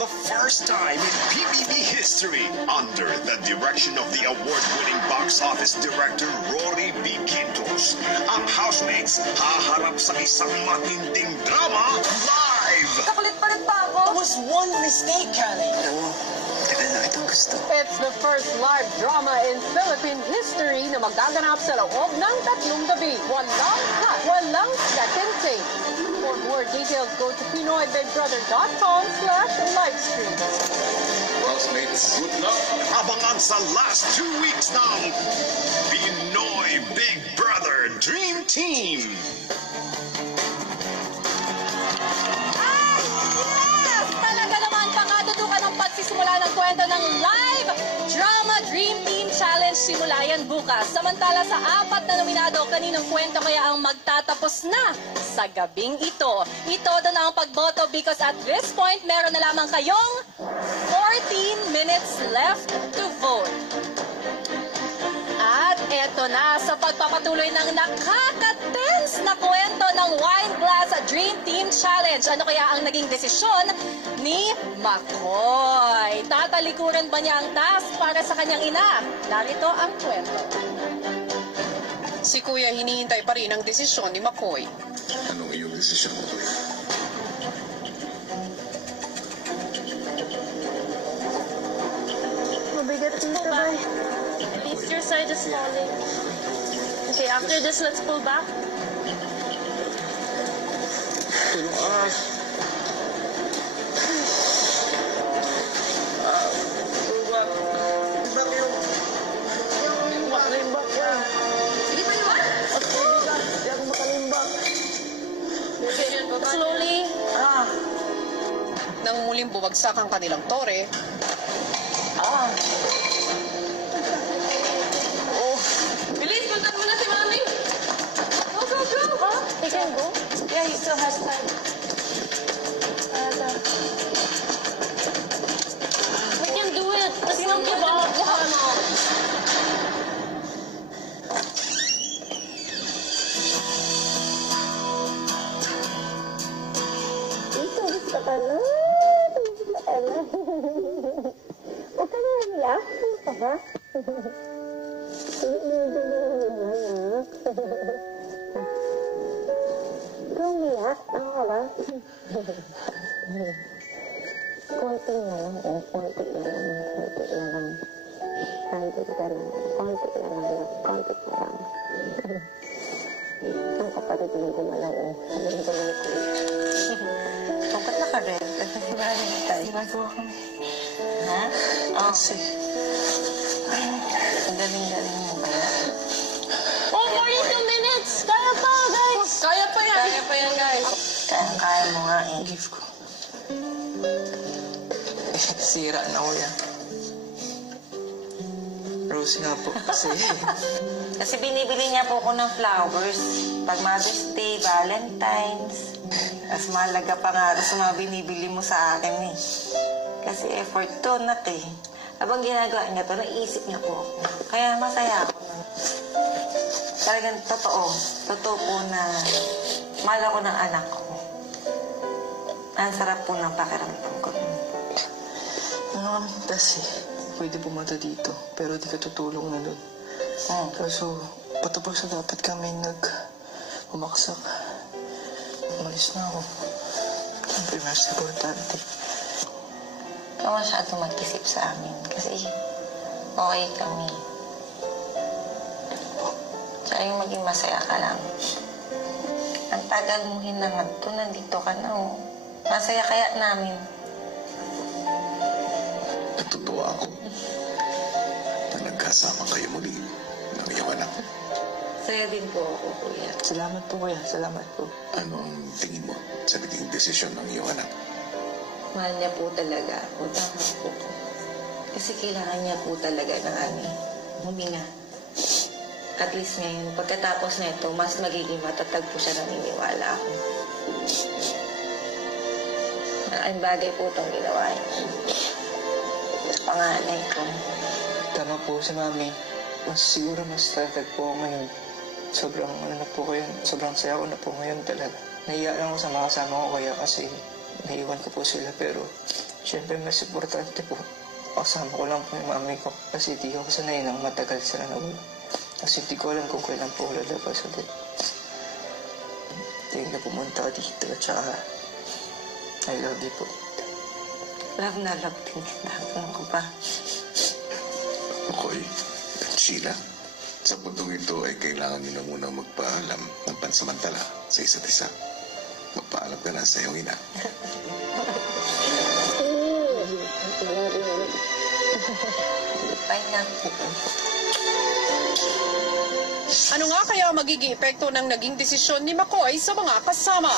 the first time in PBB history, under the direction of the award-winning box office director Rory B. Quintos, ang housemates haharap sa isang matinding drama live! Kapalit-palit pa ako? It was one mistake, Callie. Oo, tagal na kitang gusto. It's the first live drama in Philippine history na magaganap sa loob ng 3 gabi. Walang cut, walang second take. For more details, go to PinoyBigBrother.com/livestream. Housemates, good luck! Abangan sa last 2 weeks ng Pinoy Big Brother Dream Team! Yes! Talaga naman pangadudukan ng pagsisimula ng kwento ng live drama Dream Team Challenge simula yan bukas. Samantala sa 4 na nominado, kaninong kwento kaya ang magtatapos na sa gabing ito? Itodo na ang pagboto because at this point, meron na lamang kayong 14 minutes left to vote. At eto na sa pagpapatuloy ng nakaka-tense na kwento ng Wine Glass Dream Team Challenge. Ano kaya ang naging desisyon ni McCoy? Tatalikuran ba niya ang task para sa kanyang ina? Narito ang kwento. Si Kuya hinihintay pa rin ang desisyon ni McCoy. Anong iyong desisyon mo? Mabigat dito ba? At least your side is falling. Okay, after this, let's pull back. Tulong ka. Pull back. Back yung... Makalimbak ka. Sige pa yun? Okay, bigat. Hindi ako makalimbak. Slowly. Nang muling bumagsak ang kanilang tore, Bilis, puntan mo na si Mami. Go, go, go. Huh? He can go? Yeah, he still has time. We can do it. Let's not give up. Ito, gusto ka na. Gusto ka na. Huwag ka na relax. Ano ka ba? Medyo na relax. Ikaw relax. Ano ka ba? Konti na lang. Konti na lang. Konti na lang. Konti ka lang. Konti na lang. Konti na lang. Ang kapatid mo gumalaw. Sabihin ko lang ko. Ba't naka-red? Ginagawa kami. Ha? Oo. Kasi, ang galing-galing mo kaya. Oh, more than 2 minutes. Kaya pa, guys. kaya pa yan. Kaya pa yan, guys. Kaya mo nga eh. Gift ko. Sira na ko yan. Rose nga po kasi... Kasi binibili niya po ako ng flowers. Pag Mother's Day, Valentine's. Mas mahalaga pa nga sa mga binibili mo sa akin eh. Kasi effort to, nak eh. Habang ginagawa niya to, naisip niya po ako. Kaya masaya ako. Talagang totoo. Totoo po na mahal ako ng anak ko. Ang sarap po ng pakiramdam ko. Ano kami kasi, pwede pumunta dito, pero di ka tutulong na doon. So, patapos na dapat kami umaksak. Umalis na ako. Siyempre, mas importante. Ikaw masyado mag-isip sa amin kasi okay kami. Tsaka yung maging masaya ka lang. Ang tagal mo hinangad to, nandito ka na oh. Masaya kaya namin. Natutuwa ako na nagkasama kayo muli ng iyong anak. Saya din po ako, kuya. Salamat po, kuya. Salamat po. Ano ang tingin mo sa naging desisyon ng iyong anak? Mahal niya po talaga ako. Tama po. Kasi kailangan niya po talaga ng huminga. At least ngayon, pagkatapos na ito, mas magiging matatag po siya, naniniwala ako. Ang bagay po itong ginawa niya. Panganay ko. Tama po si Mami. Siguro mas tatag po ako ngayon. Sobrang sobrang saya ko na po ngayon talaga. Nahiya lang ako sa mga kasama ko kaya kasi naiwan ko po sila pero Siyempre, mas importante po. Kasama ko lang po yung mami ko kasi di ako sanay ng matagal sila na wala. Kasi di ko alam kung kailan po ako lalabas ulit. Tingin na pumunta ka dito at saka I love you po. Love na love din kita. Ano ko pa? Makoy, Sheila, sa puntong ito ay kailangan niyo na muna magpaalam ng pansamantala sa isa't isa. Magpaalam ka na sa iyong ina. Bye na. Ano nga kaya magiging epekto ng naging desisyon ni McCoy sa mga kasama?